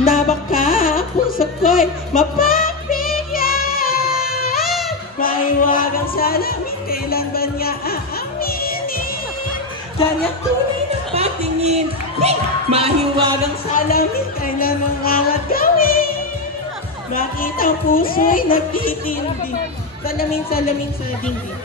na baka ang puso ko'y mapagbigyan. Mahiwagang salamin, kailan ba niya aaminin? Kanyang tunay na patingin, mahiwagang salamin, kailan ang angat gawin? Bakit ang puso'y nagtitindi? Salamin, salamin sa dingding.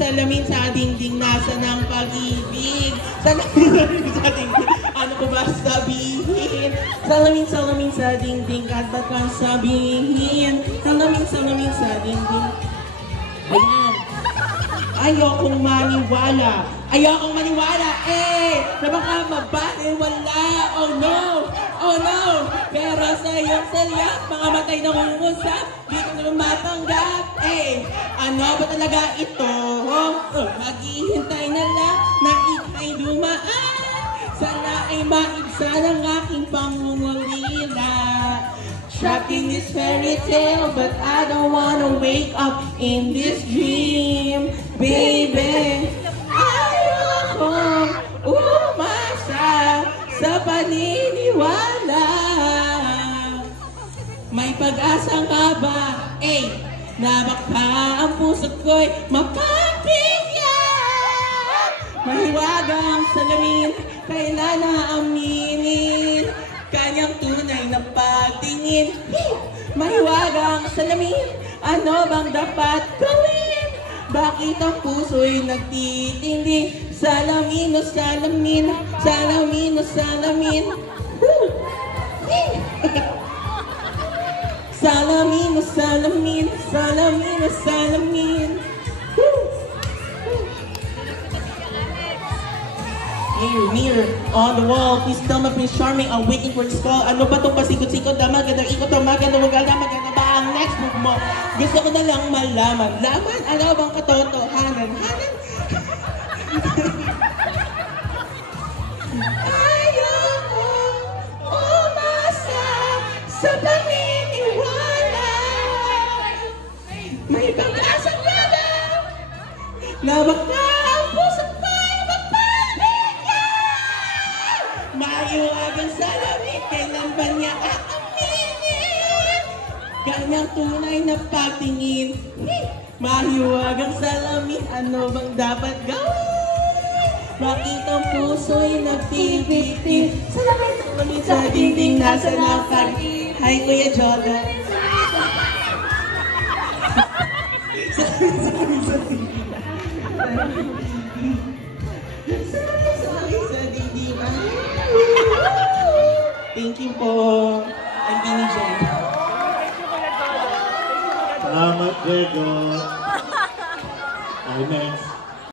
Salamin sa dingding, nasa ng pag-ibig. Salamin sa dingding, ano ko ba sabihin? Salamin sa dingding, at ba't kang sabihin? Salamin sa dingding. Ayan. Ayokong maniwala. Ayokong maniwala, na baka mabaliwala. Oh no! Oh no! Pero sa iyong selyak, mga matay na mungusap, di ko naman matanggap. Ano ba talaga ito? Maghihintay na lang na ika'y dumaan. Sana ay maibsan ang aking pangungulila. Trapped in this fairy tale, but I don't wanna wake up in this dream. Baby, ayokong umasa sa paniniwala. May pag-asa nga ba, na baka ang puso ko'y mapagbigyan? Mahiwagang salamin, kailan na aminin? Kanyang tunay na patingin, mahiwagang salamin, ano bang dapat gawin? Bakit ang puso'y nagtitindi? Salamin o salamin, salamin o salamin. Salamin o salamin, salamin o salamin. Mirror on the wall, please tell me Prince Charming, I'm waiting for this call. Ano ba itong pasikot-sikot na magandang ikot na maganda maganda ba ang next move mo? Gusto ko na lang malaman. Laman, ano bang katotohanan? Ayoko umasa sa paniniwala. May pag-asa ka ba na baka ang puso ko'y mapagbigyan? Mahiwagang salamin, kailan ba niya aaminin? Kanyang tunay na patingin, mahiwagang salamin, ano bang dapat gawin? Bakit ang puso'y nagtitipid? Salamin sa dingding, nasa nakar. Hi, Kuya Joga. Salamin sa dingding. Salamin sa dingding. Thank you po. I'm Bini Jen. Salamat, Diego. Okay, next.